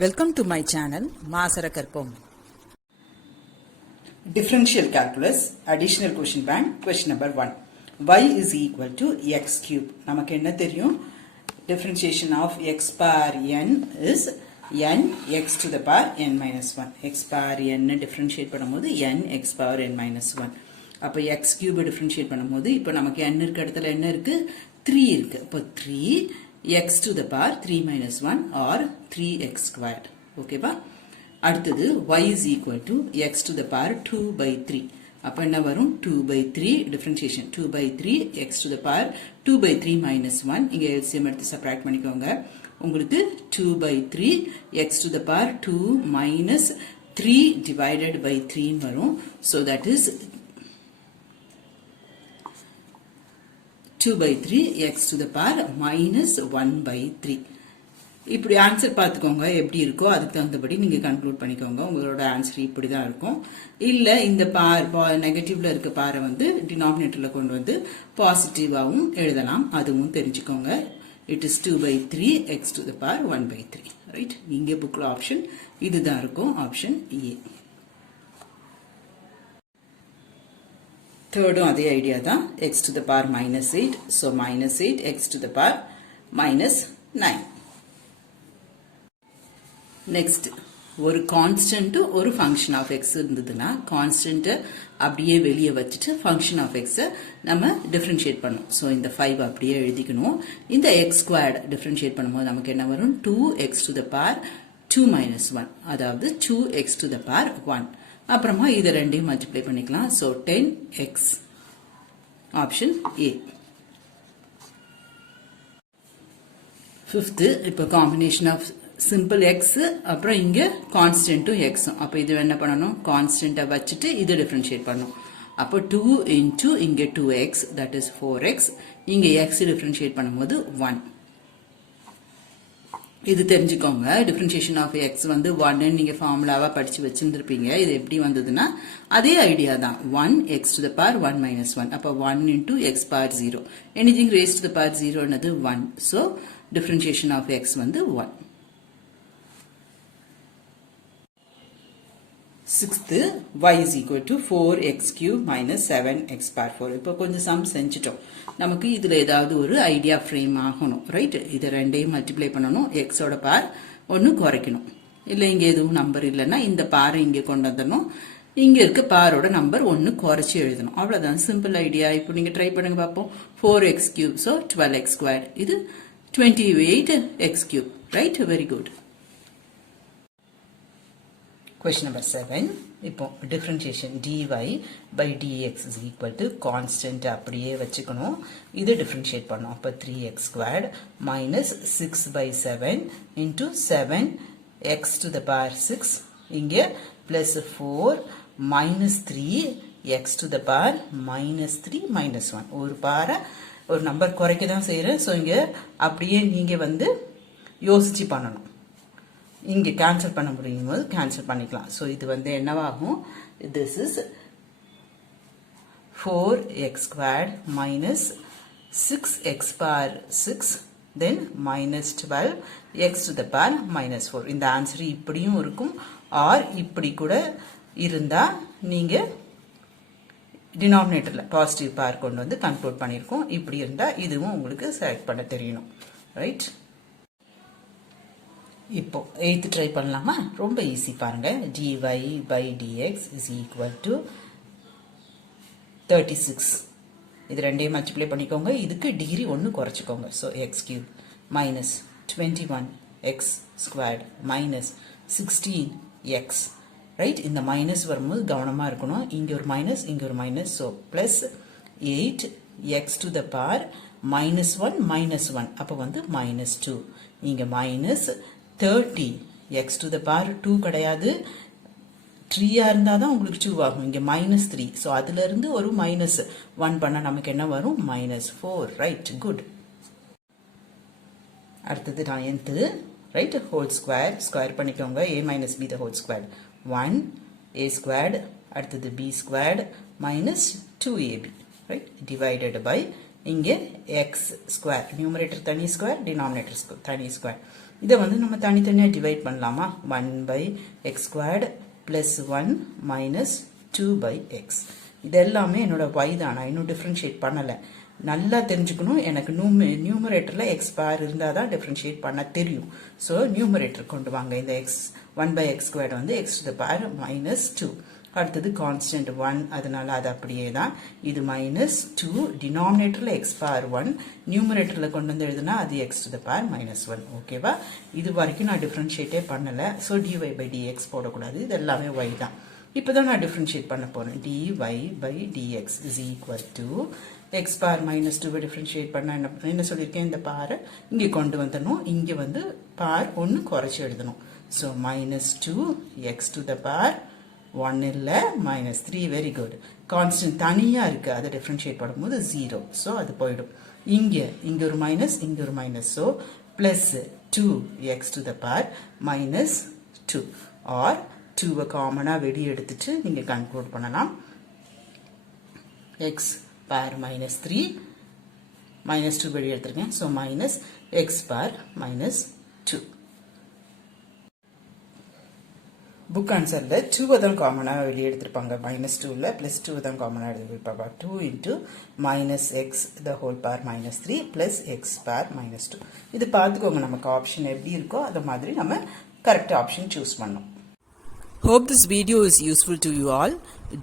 Welcome to my channel Maasarakarpom. Differential calculus, additional question bank, question number 1. Y is equal to x cube. நமக்கு என்ன தெரியும்? Differentiation of x power n is n x to the power n minus 1. x power n differentiate பண்ணும்போது n x power n minus 1. அப்போ x cube differentiate பண்ணும்போது இப்போ நமக்கு n இருக்க இடத்துல என்ன இருக்கு? 3 இருக்கு. அப்போ 3 x to the power 3 minus 1 or 3x squared. Okay ba? அடுத்தது y is equal to x to the power 2 by 3. அப்போ என்ன வரும்? 2 by 3 differentiation. 2 by 3 x to the power 2 by 3 minus 1. இங்கே LCM எடுத்து subtract பண்ணிக்கோங்க. உங்களுக்கு 2 by 3 x to the power 2 minus 3 divided by 3 வரும். So that is 2 by 3 x to the power minus 1 by 3. இப்படி answer பார்த்துக்கோங்க எப்படி இருக்கோ அதுக்கு தகுந்தபடி நீங்க கன்க்ளூட் பண்ணிக்கோங்க. உங்களோட ஆன்சர் இப்படி தான் இருக்கும். இல்ல இந்த நெகட்டிவ்ல இருக்க பாரை வந்து டினாமினேட்டர்ல கொண்டு வந்து பாசிட்டிவாவும் எழுதலாம். அதுவும் தெரிஞ்சுக்கோங்க. It is 2 by 3 x to the power 1 by 3. Right? இங்க புக்ல ஆப்ஷன் இதுதான் இருக்கும். Option A. தேர்டும் அதே ஐடியா தான். x to the power minus 8. So minus 8 x to the power minus 9. Next ஒரு கான்ஸ்டன்ட் ஒரு ஃபங்க்ஷன் ஆஃப் எக்ஸ் இருந்ததுன்னா கான்ஸ்டன்ட் அப்படியே வெளியே வச்சுட்டு ஃபங்க்ஷன் ஆஃப் எக்ஸ் நம்ம டிஃபரன்ஷியேட் பண்ணணும். ஸோ இந்த 5 அப்படியே எழுதிக்கணும். இந்த எக்ஸ் ஸ்கொயர்ட் டிஃபரன்ஷியேட் பண்ணும்போது நமக்கு என்ன வரும்? 2x to the power 2 minus 1. அதாவது 2x to the power 1. அப்புறமா இதை ரெண்டையும் மல்டிப்ளை பண்ணிக்கலாம். So 10x. Option A. Fifth இப்போ காம்பினேஷன் ஆஃப் சிம்பிள் எக்ஸ் அப்புறம் இங்க கான்ஸ்டன்ட்டும் எக்ஸும். அப்போ இது என்ன பண்ணணும்? கான்ஸ்டன்ட்டை வச்சுட்டு இதை டிஃபரன்ஷியேட் பண்ணணும். அப்போ 2 into இங்க 2x that is 4x. இங்க x டிஃபரன்ஷியேட் பண்ணும்போது 1. இது தெரிஞ்சுக்கோங்க. டிஃபரன்ஷியேஷன் ஆஃப் x வந்து 1 நீங்க ஃபார்முலாவா படிச்சு வச்சிருந்திருப்பீங்க. இது எப்படி வந்ததுன்னா அதே ஐடியா தான். 1 x to the power 1 minus 1. அப்போ 1 into x power 0. Anything raised to the power 0 என்னது 1. So differentiation of x வந்து 1. Sixth, y is equal to 4x cube minus 7x power 4. இப்போ கொஞ்சம் சம் செஞ்சிட்டோம். நமக்கு இதுல ஏதாவது ஒரு ஐடியா ஃப்ரேம் ஆகணும். ரைட்? இது ரெண்டையும் மல்டிப்ளை பண்ணணும். எக்ஸோட பார் ஒன்று குறைக்கணும். இல்லை இங்கே எதுவும் நம்பர் இல்லைன்னா இந்த பாரை இங்கே கொண்டு வந்துடணும். இங்க இருக்க பாரோட நம்பர் ஒன்று குறைச்சி எழுதணும். அவ்வளோதான் சிம்பிள் ஐடியா. இப்போ நீங்க ட்ரை பண்ணுங்க பார்ப்போம். 4x cube, so 12x squared. இது 28x cube. Right? Very good. Question number 7. இப்போ differentiation dy by dx is equal to constant அப்படியே வச்சுக்கணும். இது differentiate பண்ணோம். அப்போ 3x squared minus 6 by 7 into 7x to the power 6. இங்கே plus 4 minus 3x to the power minus 3 minus 1. ஒரு பாரை ஒரு நம்பர் குறைக்க தான் செய்கிறேன். ஸோ இங்கே அப்படியே நீங்கள் வந்து யோசிச்சு பண்ணணும். இங்கே கேன்சல் பண்ண முடியும் போது கேன்சல் பண்ணிக்கலாம். ஸோ இது வந்து என்னவாகும்? This is 4x squared minus 6x power 6 then minus 12x to the power minus 4. இந்த ஆன்சர் இப்படியும் இருக்கும் ஆர் இப்படி கூட இருந்தா நீங்க டினாமினேட்டர்ல பாசிட்டிவ் பவர் கொண்டு வந்து கன்க்ளூட் பண்ணியிருக்கோம். இப்படி இருந்தா இதுவும் உங்களுக்கு செலக்ட் பண்ண தெரியணும். ரைட்? இப்போ 8th ட்ரை பண்ணலாமா? ரொம்ப ஈஸி பாருங்க. dy by dx is equal to 36. இது ரெண்டையும் மல்டிப்ளை பண்ணிக்கோங்க. இதுக்கு டிகிரி ஒன்று குறைச்சிக்கோங்க. So x cube minus 21x squared minus 16x. Right? இந்த மைனஸ் வரும்போது கவனமாக இருக்கணும். இங்கே ஒரு மைனஸ் இங்கே ஒரு minus. So plus 8x to the power minus 1 minus 1. அப்போ வந்து minus 2. இங்கே minus 30x to the power 2 கிடையாது. 3 இருந்தால் தான் உங்களுக்கு 2 ஆகும். இங்கே மைனஸ் 3. ஸோ அதுல இருந்து ஒரு மைனஸ் 1 பண்ண நமக்கு என்ன வரும்? minus 4. ரைட்? குட். அடுத்தது 9th. Right? Whole square. Square பண்ணிக்கோங்க. a minus b the whole squared. 1 a squared. அடுத்தது b squared minus 2ab. Right? Divided by இங்கே x ஸ்கொயர். நியூமரேட்டர் தனி ஸ்கொயர், டினாமினேட்டர் தனி ஸ்கொயர். இதை வந்து நம்ம தனித்தனியாக டிவைட் பண்ணலாமா 1/x² + 1 - 2/x. இது எல்லாமே என்னோட y தான், நான் இன்னும் டிஃப்ரென்ஷியேட் பண்ணலை. நல்லா தெரிஞ்சுக்கணும், எனக்கு நியூமரேட்டரில் எக்ஸ் பார் இருந்தால் தான் டிஃப்ரென்ஷியேட் பண்ண தெரியும். ஸோ நியூமரேட்டர் கொண்டு வாங்க. இந்த எக்ஸ் 1/x² வந்து x⁻². அடுத்தது கான்ஸ்டன்ட் 1, அதனால அது அப்படியே தான். இது -2, டினாமினேட்டரில் x⁻1, நியூமரேட்டரில் கொண்டு வந்து எழுதுனா அது x⁻−1. ஓகேவா? இது வரைக்கும் நான் டிஃப்ரென்ஷியேட்டே பண்ணலை. ஸோ dy/dx போடக்கூடாது, இது எல்லாமே y தான். இப்போ தான் நான் டிஃப்ரென்ஷியேட் பண்ண போகிறேன். dy/dx = x⁻−2 டிஃப்ரென்ஷியேட் பண்ண என்ன சொல்லியிருக்கேன், இந்த பாரை இங்கே கொண்டு வந்துடணும். இங்கே வந்து பார் 1 குறைச்சி எழுதணும். ஸோ -2x⁻1 இல்லை -3. Very good. கான்ஸ்டன்ட் தனியாக இருக்குது, அதை டிஃப்ரென்ஷியேட் பண்ணும்போது 0. ஸோ அது போயிடும். இங்கே ஒரு மைனஸ், இங்கே ஒரு மைனஸ். ஸோ +2x⁻−2 ஆர் 2வை காமனாக வெளியே எடுத்துட்டு நீங்கள் கன்க்ளூட் பண்ணலாம். x⁻−3 -2 வெளியே எடுத்துருக்கேன். So -x⁻−2. புக் ஆன்சரில் 2வை தான் காமனாக வெளியே எடுத்திருப்பாங்க. -2ல் +2 தான் காமனாக எடுத்துருப்பாங்க. 2 × -x⁻³ + x⁻−2. இது பார்த்துக்கோங்க, நமக்கு ஆப்ஷன் எப்படி இருக்கோ அது மாதிரி நம்ம கரெக்ட் ஆப்ஷன் சூஸ் பண்ணோம். Hope this video is useful to you all.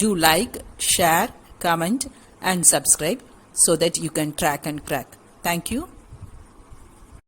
Do like, share, comment and subscribe so that you can track and crack. Thank you.